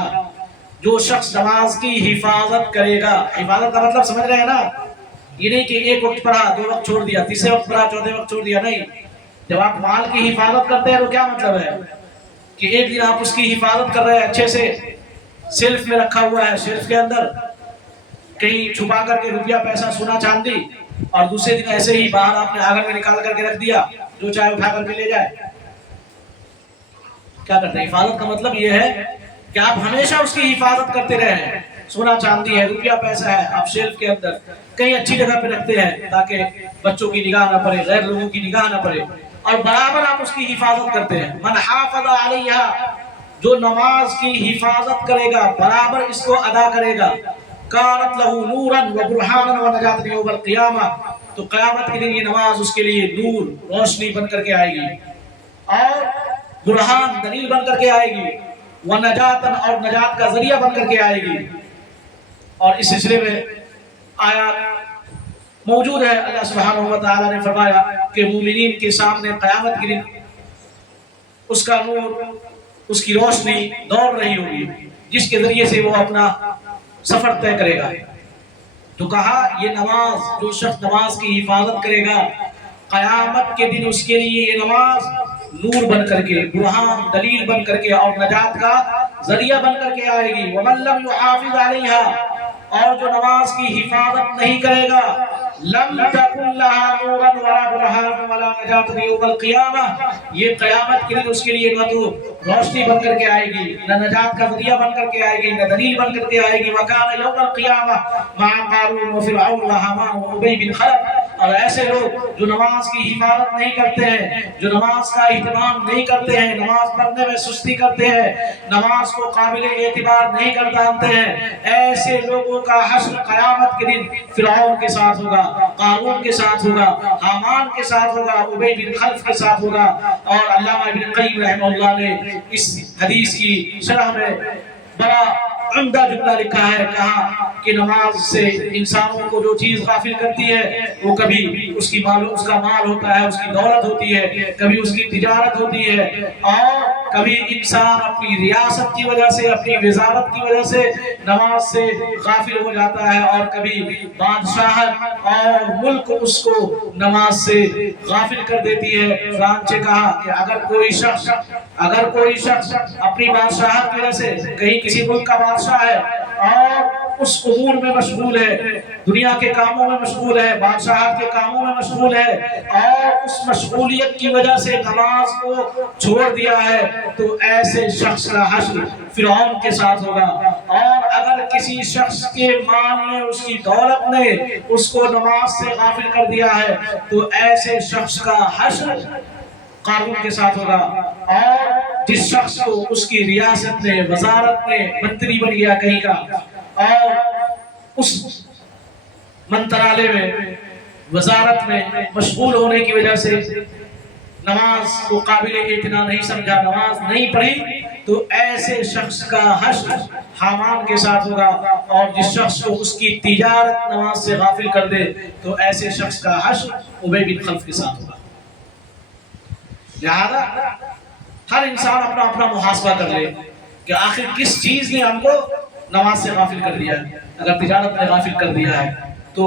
جو شخص نماز کی حفاظت کرے گا. حفاظت کا مطلب سمجھ رہے ہیں نا، یہ نہیں کہ ایک وقت پڑھا 2 وقت چھوڑ دیا، تیسرے وقت پڑھا 4تھے وقت چھوڑ دیا، نہیں. جب آپ مال کی حفاظت کرتے ہیں تو کیا مطلب ہے؟ کہ ایک دن آپ اس کی حفاظت کر رہے ہیں اچھے سے، سیلف میں رکھا ہوا ہے، سیلف کے اندر کہیں چھپا کر کے روپیہ پیسہ سونا چاندی، اور دوسرے دن ایسے ہی باہر آپ نے آنگن میں نکال کر کے رکھ دیا، جو چاہے اٹھا کر کے لے جائے. کیا کرتے ہیں؟ حفاظت کا مطلب یہ ہے کہ آپ ہمیشہ اس کی حفاظت کرتے رہیں. سونا چاندی ہے، روپیہ پیسہ ہے، آپ شیلف کے اندر کہیں اچھی جگہ پہ رکھتے ہیں تاکہ بچوں کی نگاہ نہ پڑے، غیر لوگوں کی نگاہ نہ پڑے، اور برابر آپ اس کی حفاظت کرتے ہیں. من حافظ علیہا، جو نماز کی حفاظت کرے گا، برابر اس کو ادا کرے گا، کانت لہ نورا وبرہانا ونجات یوم القیامہ، تو قیامت کے دن یہ نماز اس کے لیے نور، روشنی بن کر کے آئے گی، اور برہان، دلیل بن کر کے آئے گی، ونجاتن، اور نجات کا ذریعہ بن کر کے آئے گی. اور اس سلسلے میں آیات موجود ہے. اللہ سبحانہ و تعالیٰ نے فرمایا کہ مومنین کے سامنے قیامت کے دن اس کا نور، اس کی روشنی دوڑ رہی ہوگی، جس کے ذریعے سے وہ اپنا سفر طے کرے گا. تو کہا یہ نماز، جو شخص نماز کی حفاظت کرے گا، قیامت کے دن اس کے لیے یہ نماز نور بن کر کے، برہان، دلیل بن کر کے، اور نجات کا ذریعہ بن کر کے آئے گی. وَمَن لَّمْ يُحَافِظْ عَلَيْهَا، اور جو نماز کی حفاظت نہیں کرے گا، لَمْ تَكُن لَّهَا نُورًا وَلَا بُرْهَانٌ وَلَا نَجَاتٌ يَوْمَ الْقِيَامَةِ، یہ قیامت کے دن اس کے لیے نہ تو روشنی بن کر کے آئے گی، نہ نجات کا ذریعہ بن کر کے آئے گی، نہ دلیل بن کر کے آئے گی. وَكَانَ يَوْمَ الْقِيَامَةِ مَعَ قَارُونَ وَفِرْعَوْنَ وَهَامَانَ وَأُبَيَّ بِنْ خَلَفَ. اور ایسے لوگ جو نماز کی حفاظت نہیں کرتے ہیں، جو نماز کا اہتمام نہیں کرتے ہیں، نماز پڑھنے میں سستی کرتے ہیں، نماز کو قابل اعتبار نہیں جانتے ہیں، ایسے لوگوں کا حشر قیامت کے دن فرعون کے ساتھ ہوگا، قارون کے ساتھ ہوگا، حامان کے ساتھ ہوگا، ابی بن خلف کے ساتھ ہوگا. اور علامہ ابن قیم رحمہ اللہ نے اس حدیث کی شرح میں بڑا عمدہ جملہ لکھا ہے. کہا کہ نماز سے انسانوں کو جو چیز غافل کرتی ہے، وہ کبھی اس کا مال ہوتا ہے، اس کی دولت ہوتی ہے، کبھی اس کی تجارت ہوتی ہے، اور کبھی انسان اپنی ریاست کی وجہ سے، اپنی وزارت کی وجہ سے نماز سے غافل ہو جاتا ہے، اور کبھی بادشاہت اور ملک اس کو نماز سے غافل کر دیتی ہے. چنانچہ کہا کہ اگر کوئی شخص اپنی بادشاہت کی وجہ سے کہیں کسی ملک کا بادشاہ ہے اور اس امور میں مشغول ہے، دنیا کے کاموں میں مشغول ہے، بادشاہت کے کاموں میں مشغول ہے، اور اس مشغولیت کی وجہ سے نماز کو چھوڑ دیا ہے، تو ایسے شخص کا حشر فرعون کے ساتھ ہوگا. اور اگر کسی شخص کے مال نے، اس کی دولت نے اس کو نماز سے غافل کر دیا ہے، تو ایسے شخص کا حشر قارون کے ساتھ ہوگا. اور جس شخص کو اس کی ریاست میں، وزارت میں منتری بن گیا کہیں کا، اور اس منترالے میں، وزارت میں مشغول ہونے کی وجہ سے نماز کو قابل اعتنا نہیں سمجھا، نماز نہیں پڑھی، تو ایسے شخص کا حشر حامان کے ساتھ ہوگا. اور جس شخص کو اس کی تجارت نماز سے غافل کر دے، تو ایسے شخص کا حشر ابی بن خلف کے ساتھ ہوگا. لہذا ہر انسان اپنا اپنا محاسبہ کر لے کہ آخر کس چیز نے ہم کو نماز سے غافل کر دیا ہے. اگر تجارت میں غافل کر دیا ہے تو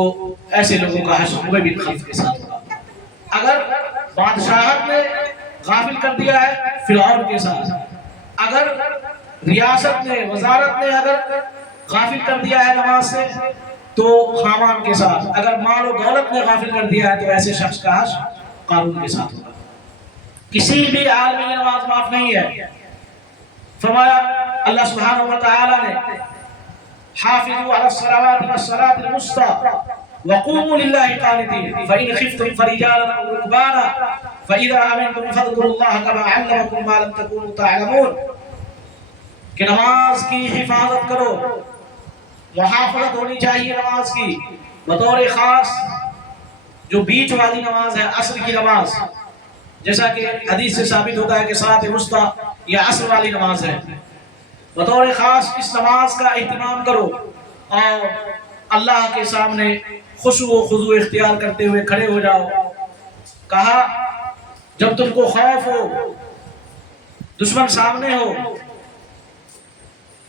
ایسے لوگوں کا حشر ابی بن خلف کے ساتھ ہوگا. اگر بادشاہت نے غافل کر دیا ہے، فرعون کے ساتھ. اگر ریاست نے، وزارت نے اگر غافل کر دیا ہے نماز سے، تو حامان کے ساتھ. اگر مال و دولت نے غافل کر دیا ہے، تو ایسے شخص کا حشر قارون کے ساتھ ہوگا. کسی بھی حال میں یہ نماز معاف نہیں ہے. فرمایا اللہ سبحانہ و تعالی نے، حافظوا علی الصلوات والصلاة الوسطى وقوموا للہ قانتین فإن خفتم فرجالا أو ركبانا فإذا أمنتم فاذكروا الله كما علمكم ما لم تكونوا تعلمون. کہ نماز کی حفاظت کرو، محافظت ہونی چاہیے نماز کی، بطور خاص جو بیچ والی نماز ہے، عصر کی نماز، جیسا کہ حدیث سے ثابت ہوتا ہے کہ صلاۃ الوسطی یہ عصر والی نماز ہے. بطور خاص اس نماز کا اہتمام کرو، اور اللہ کے سامنے خشوع و خضوع اختیار کرتے ہوئے کھڑے ہو جاؤ. کہا جب تم کو خوف ہو، دشمن سامنے ہو،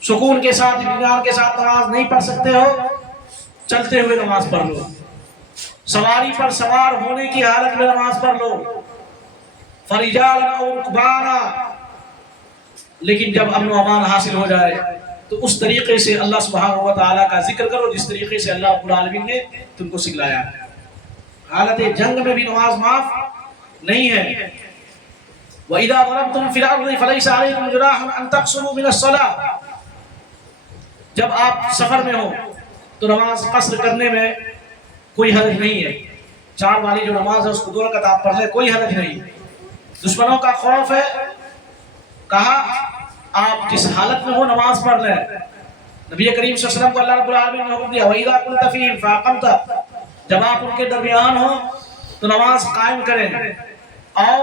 سکون کے ساتھ، اطمینان کے ساتھ نماز نہیں پڑھ سکتے ہو، چلتے ہوئے نماز پڑھ لو. سواری پر سوار ہونے کی حالت میں نماز پڑھ لو. فرجالا او رکبانا، لیکن جب امن و امان حاصل ہو جائے تو اس طریقے سے اللہ سبحانہ و تعالیٰ کا ذکر کرو جس طریقے سے اللہ رب العالمین نے تم کو سکھلایا ہے۔ حالت جنگ میں بھی نماز معاف نہیں ہے۔ وَإِذَا ضَرَبْتُمْ فِي الْأَرْضِ فَلَيْسَ عَلَيْكُمْ جُنَاحٌ أَن تَقْصُرُوا مِنَ الصَّلَاةِ، جب آپ سفر میں ہو تو نماز قصر کرنے میں کوئی حرج نہیں ہے۔ 4 والی جو نماز ہے اس کو 2 رکعت آپ پڑھ لیں، کوئی حرج نہیں۔ دشمنوں کا خوف ہے، کہا آپ جس حالت میں ہو نماز پڑھ لیں۔ نبی کریم صلی اللہ علیہ وسلم کو اللہ رب العالمین نے حکم دیا وَإِذَا كُنْتَ فِيهِمْ فَأَقَمْتَ، جب آپ ان کے درمیان ہو تو نماز قائم کریں، اور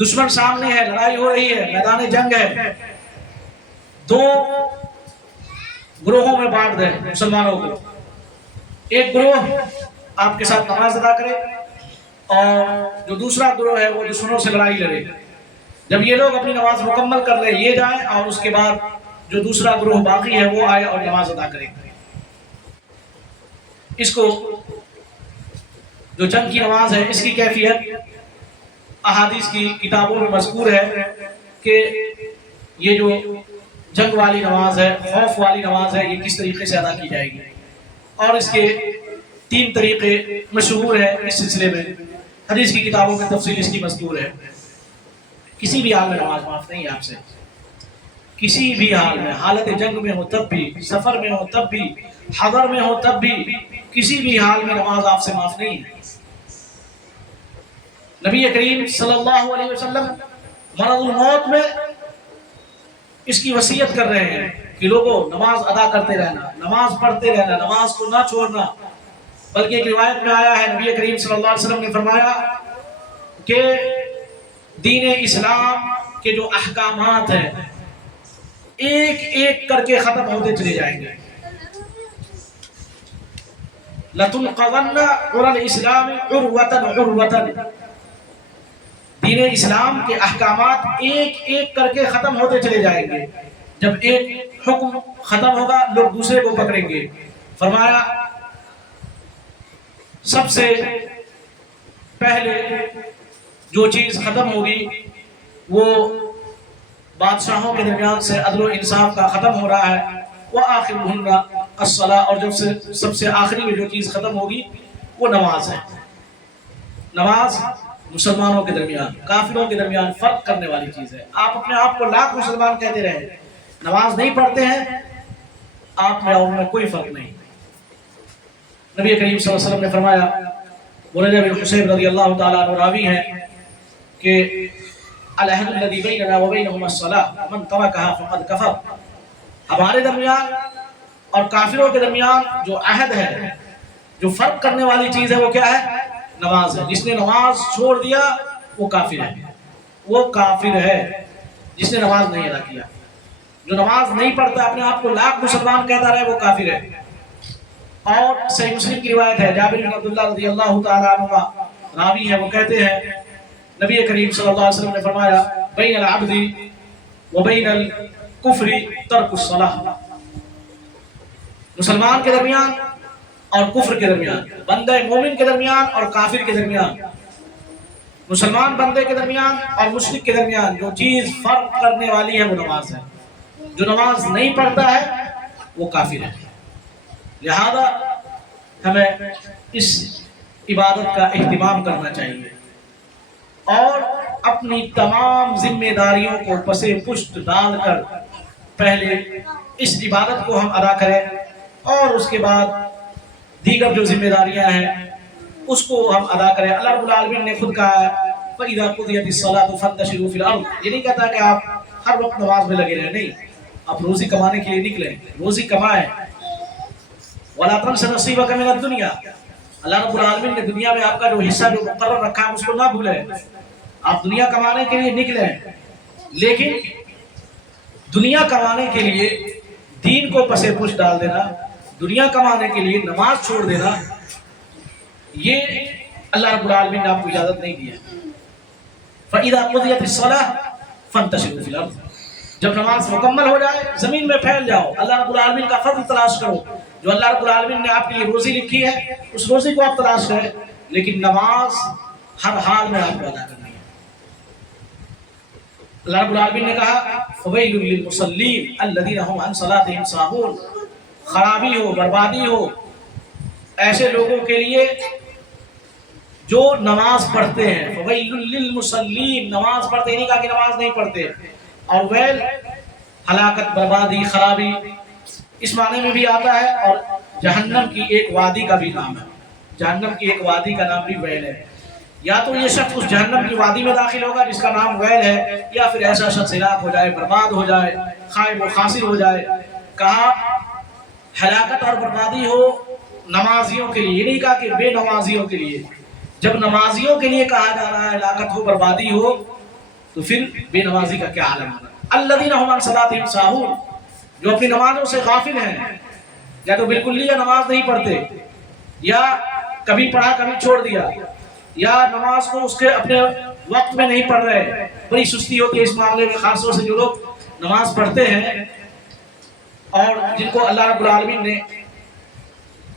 دشمن سامنے ہے، لڑائی ہو رہی ہے، میدان جنگ ہے، 2 گروہوں میں بانٹ دیں مسلمانوں کو۔ ایک گروہ آپ کے ساتھ نماز ادا کرے اور جو دوسرا گروہ ہے وہ دشمنوں سے لڑائی لڑے۔ جب یہ لوگ اپنی نماز مکمل کر لیں یہ جائیں، اور اس کے بعد جو دوسرا گروہ باقی ہے وہ آئے اور نماز ادا کرے۔ اس کو جو جنگ کی نماز ہے اس کی کیفیت احادیث کی کتابوں میں مذکور ہے کہ یہ جو جنگ والی نماز ہے، خوف والی نماز ہے، یہ کس طریقے سے ادا کی جائے گی، اور اس کے 3 طریقے مشہور ہیں اس سلسلے میں۔ حدیث کی کتابوں میں تفصیل اس کی مذکور ہے۔ کسی بھی حال میں نماز معاف نہیں ہے آپ سے، کسی بھی حال میں، حالت جنگ میں ہو تب بھی، سفر میں ہو تب بھی، حضر میں ہو تب بھی، کسی بھی حال میں نماز آپ سے معاف نہیں ہے۔ نبی کریم صلی اللہ علیہ وسلم مرض الموت میں اس کی وصیت کر رہے ہیں کہ لوگوں نماز ادا کرتے رہنا، نماز پڑھتے رہنا، نماز کو نہ چھوڑنا۔ بلکہ ایک روایت میں آیا ہے نبی کریم صلی اللہ علیہ وسلم نے فرمایا کہ دین اسلام کے جو احکامات ہیں ایک ایک کر کے ختم ہوتے چلے جائیں گے۔ لَتُنْقَضَنَّ عُرَى الْإِسْلَامِ عُرْوَةً عُرْوَةً، دین اسلام کے احکامات ایک ایک کر کے ختم ہوتے چلے جائیں گے۔ جب ایک حکم ختم ہوگا لوگ دوسرے کو پکڑیں گے۔ فرمایا سب سے پہلے جو چیز ختم ہوگی وہ بادشاہوں کے درمیان سے عدل و انصاف کا ختم ہو رہا ہے، وَآخِرُهُنَّ الصَّلَاةُ، اور جب سب سے آخری میں جو چیز ختم ہوگی وہ نماز ہے۔ نماز مسلمانوں کے درمیان، کافروں کے درمیان فرق کرنے والی چیز ہے۔ آپ اپنے آپ کو لاکھ مسلمان کہتے رہے، نماز نہیں پڑھتے ہیں، آپ میں اور ان میں کوئی فرق نہیں۔ نبی کریم صلی اللہ علیہ وسلم نے فرمایا، بريدہ بن حصیب رضی اللہ تعالیٰ عنہ راوی ہیں کہ العہد الذی بیننا وبینہم الصلاۃ من ترکھا فقد کفر، ہمارے درمیان اور کافروں کے درمیان جو عہد ہے، جو فرق کرنے والی چیز ہے وہ کیا ہے؟ نماز ہے۔ جس نے نماز چھوڑ دیا وہ کافر ہے، وہ کافر ہے جس نے نماز نہیں ادا کیا۔ جو نماز نہیں پڑھتا اپنے آپ کو لاکھ مسلمان کہتا رہے وہ کافر ہے۔ اور صحیح مسلم کی روایت ہے، جابر بن عبداللہ رضی اللہ تعالیٰ عنہ راوی ہے، وہ کہتے ہیں نبی کریم صلی اللہ علیہ وسلم نے فرمایا بین العبد وبین الکفر ترک الصلاۃ، مسلمان کے درمیان اور کفر کے درمیان، بندہ مومن کے درمیان اور کافر کے درمیان، مسلمان بندے کے درمیان اور مشرک کے درمیان جو چیز فرق کرنے والی ہے وہ نماز ہے۔ جو نماز نہیں پڑھتا ہے وہ کافر ہے۔ لہذا ہمیں اس عبادت کا اہتمام کرنا چاہیے اور اپنی تمام ذمہ داریوں کو پسے پشت ڈال کر پہلے اس عبادت کو ہم ادا کریں، اور اس کے بعد دیگر جو ذمہ داریاں ہیں اس کو ہم ادا کریں۔ اللہ رب العالمین نے خود کہا ہے فَإِذَا قُضِيَتِ الصَّلَاةُ فَانتَشِرُوا فِي الْأَرْضِ، یہ نہیں کہتا کہ آپ ہر وقت نماز میں لگے رہیں، نہیں، آپ روزی کمانے کے لیے نکلیں، روزی کمائیں۔ وَلَا تَنْسَ نَصِيبَكَ مِنَ الدُّنْيَا، اللہ رب العالمین نے دنیا میں آپ کا جو حصہ جو مقرر رکھا ہے اس کو نہ بھولیں۔ آپ دنیا کمانے کے لیے نکلیں، لیکن دنیا کمانے کے لیے دین کو پسے پش ڈال دینا، دنیا کمانے کے لیے نماز چھوڑ دینا، یہ اللہ رب العالمین نے آپ کو اجازت نہیں دی ہے۔ فَإِذَا قُضِيَتِ الصَّلَاةُ فَانتَشِرُوا فِي الْأَرْضِ، جب نماز مکمل ہو جائے زمین میں پھیل جاؤ، اللہ رب العالمین کا فضل تلاش کرو۔ جو اللہ رب العالمین نے آپ کے لیے روزی لکھی ہے اس روزی کو آپ تلاش کریں، لیکن نماز ہر حال میں آپ کو ادا کرنی ہے۔ اللہ رب العالمین نے کہا فویل للمصلین الذین هم عن صلاتهم ساہون، خرابی ہو، بربادی ہو ایسے لوگوں کے لیے جو نماز پڑھتے ہیں. فویل للمصلین، نماز پڑھتے نہیں کہا کہ نماز نہیں پڑھتے. اور ویل ہلاکت، بربادی، خرابی اس معنی میں بھی آتا ہے، اور جہنم کی ایک وادی کا بھی نام ہے. جہنم کی ایک وادی کا نام بھی ویل ہے. یا تو یہ شخص اس جہنم کی وادی میں داخل ہوگا جس کا نام ویل ہے، یا پھر ایسا شخص ہلاک ہو جائے، برباد ہو جائے، خائب و خاسر ہو جائے. کہا ہلاکت اور بربادی ہو نمازیوں کے لیے، یہ نہیں کہا کہ بے نمازیوں کے لیے. جب نمازیوں کے لیے کہا جا رہا ہے ہلاکت ہو، بربادی ہو، تو پھر بے نمازی کا کیا عالم ہے. الذین هم عن صلاتهم ساہون، جو اپنی نمازوں سے غافل ہیں، یا تو بالکل یا نماز نہیں پڑھتے، یا کبھی پڑھا کبھی چھوڑ دیا، یا نماز کو اس کے اپنے وقت میں نہیں پڑھ رہے. بڑی سستی ہوتی ہے اس معاملے میں، خاص طور سے جو لوگ نماز پڑھتے ہیں اور جن کو اللہ رب العالمین نے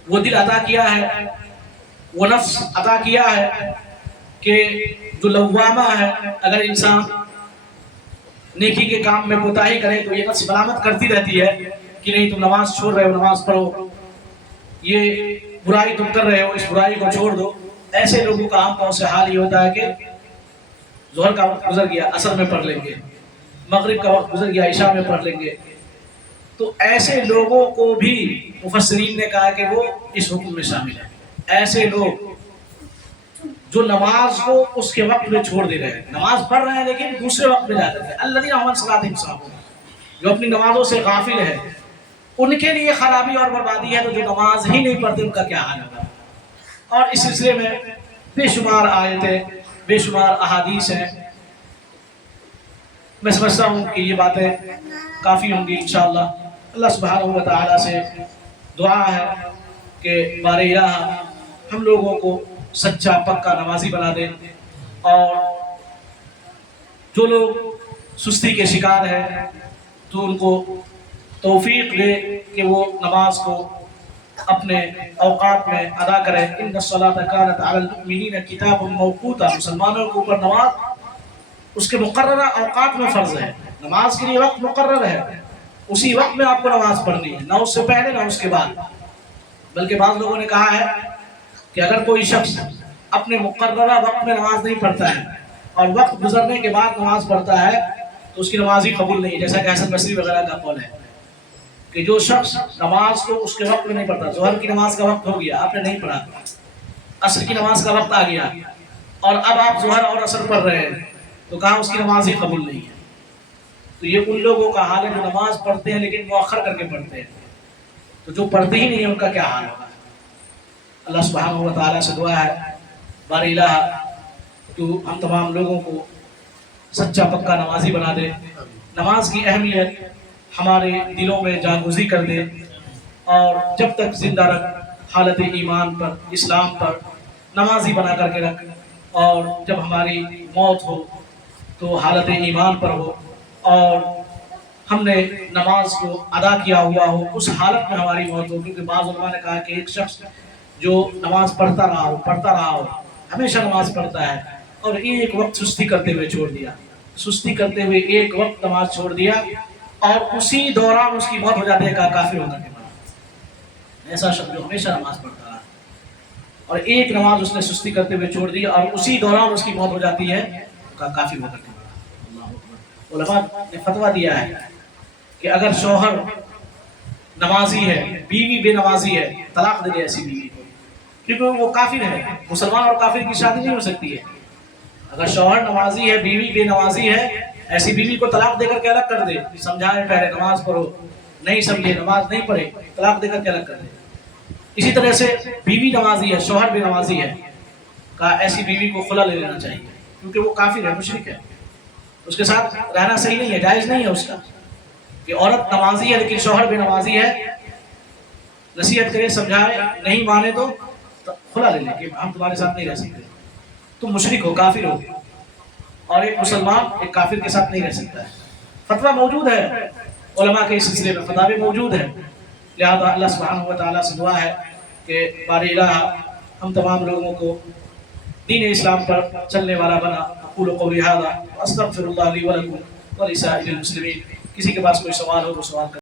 وہ دل عطا کیا ہے، وہ نفس عطا کیا ہے کہ جو لوامہ ہے. اگر انسان نیکی کے کام میں کوتاہی کرے تو یہ نفس ملامت کرتی رہتی ہے کہ نہیں تم نماز چھوڑ رہے ہو، نماز پڑھو، یہ برائی تم کر رہے ہو، اس برائی کو چھوڑ دو. ایسے لوگوں کا عام طور سے حال یہ ہوتا ہے کہ ظہر کا وقت گزر گیا، عصر میں پڑھ لیں گے، مغرب کا وقت گزر گیا، عشاء میں پڑھ لیں گے. تو ایسے لوگوں کو بھی مفسرین نے کہا کہ وہ اس حکم میں شامل ہیں. ایسے لوگ جو نماز کو اس کے وقت میں چھوڑ دے رہے ہیں، نماز پڑھ رہے ہیں لیکن دوسرے وقت میں جاتے ہیں. الذین هم عن صلاتهم ساہون، جو اپنی نمازوں سے غافل ہے، ان کے لیے خرابی اور بربادی ہے. تو جو نماز ہی نہیں پڑھتے ان کا کیا حال ہوگا. اور اس سلسلے میں بے شمار آیتیں، بے شمار احادیث ہیں. میں سمجھتا ہوں کہ یہ باتیں کافی ہوں گی انشاءاللہ. اللہ سبحانہ و تعالیٰ سے دعا ہے کہ بار الہ ہم لوگوں کو سچا پکا نمازی بنا دے، اور جو لوگ سستی کے شکار ہیں تو ان کو توفیق دے کہ وہ نماز کو اپنے اوقات میں ادا کریں. ان الصلاۃ کانت علی المؤمنین کتابا موقوتا، مسلمانوں کے اوپر نماز اس کے مقررہ اوقات میں فرض ہے. نماز کے لیے وقت مقرر ہے، اسی وقت میں آپ کو نماز پڑھنی ہے، نہ اس سے پہلے نہ اس کے بعد. بلکہ بعض لوگوں نے کہا ہے کہ اگر کوئی شخص اپنے مقررہ وقت میں نماز نہیں پڑھتا ہے اور وقت گزرنے کے بعد نماز پڑھتا ہے تو اس کی نماز ہی قبول نہیں ہے، جیسا کہ حسن بصری وغیرہ کا قول ہے کہ جو شخص نماز کو اس کے وقت میں نہیں پڑھتا، ظہر کی نماز کا وقت ہو گیا، آپ نے نہیں پڑھا، عصر کی نماز کا وقت آ گیا اور اب آپ ظہر اور عصر پڑھ رہے ہیں، تو کہا اس کی نماز ہی قبول نہیں ہے. تو یہ ان لوگوں کا حال ہے جو نماز پڑھتے ہیں لیکن مؤخر کر کے پڑھتے ہیں. تو جو پڑھتے ہی نہیں ہیں ان کا کیا حال ہوگا. اللہ سبحانہ و تعالیٰ سے دعا ہے بار الہ تو ہم تمام لوگوں کو سچا پکا نمازی بنا دے، نماز کی اہمیت ہمارے دلوں میں جاگزی کر دے، اور جب تک زندہ رکھ حالت ایمان پر، اسلام پر نمازی بنا کر کے رکھ، اور جب ہماری موت ہو تو حالت ایمان پر ہو اور ہم نے نماز کو ادا کیا ہوا ہو، اس حالت میں ہماری موت ہو. کیونکہ بعض علماء نے کہا کہ ایک شخص جو نماز پڑھتا رہا ہو ہمیشہ نماز پڑھتا ہے اور ایک وقت سستی کرتے ہوئے چھوڑ دیا، سستی کرتے ہوئے ایک وقت نماز چھوڑ دیا اور اسی دوران اس کی موت ہو جاتی ہے، کافر ہونے کے بعد. ایسا شخص جو ہمیشہ نماز پڑھتا رہا اور ایک نماز اس نے سستی کرتے ہوئے چھوڑ دی اور اسی دوران اس کی موت ہو جاتی ہے، کافر ہو کر کے بعد. علماء نے فتویٰ دیا ہے کہ اگر شوہر نمازی ہے، بیوی بے نمازی ہے، طلاق دے دے ایسی بیوی کو، کیونکہ وہ کافر ہے. مسلمان اور کافر کی شادی نہیں ہو سکتی ہے. اگر شوہر نمازی ہے، بیوی بے نمازی ہے، ایسی بیوی کو طلاق دے کر کے الگ کر دے. سمجھائے پہلے نماز پڑھو، نہیں سمجھے نماز نہیں پڑھے، طلاق دے کر کے الگ کر دے. اسی طرح سے بیوی نمازی ہے، شوہر بے نمازی ہے، کہا ایسی بیوی کو خلا لے لینا چاہیے، کیونکہ وہ کافر ہے، مشرک ہے، اس کے ساتھ رہنا صحیح نہیں ہے، جائز نہیں ہے اس کا. کہ عورت نمازی ہے لیکن شوہر بے نمازی ہے، نصیحت کرے، سمجھائے، نہیں مانے تو خلا لے لیں کہ ہم تمہارے ساتھ نہیں رہ سکتے، تم مشرک ہو، کافر ہو. اور ایک مسلمان ایک کافر کے ساتھ نہیں رہ سکتا ہے. فتویٰ موجود ہے علماء کے اس سلسلے میں، فتاوی موجود ہے. لہذا اللہ سبحانہ و تعالیٰ سے دعا ہے کہ بار الہ ہم تمام لوگوں کو دین اسلام پر چلنے والا بنا. اقول قولی ھذا واستغفر اللہ لی ولکم ولسائر المسلمین. کسی کے پاس کوئی سوال ہو تو سوال کر.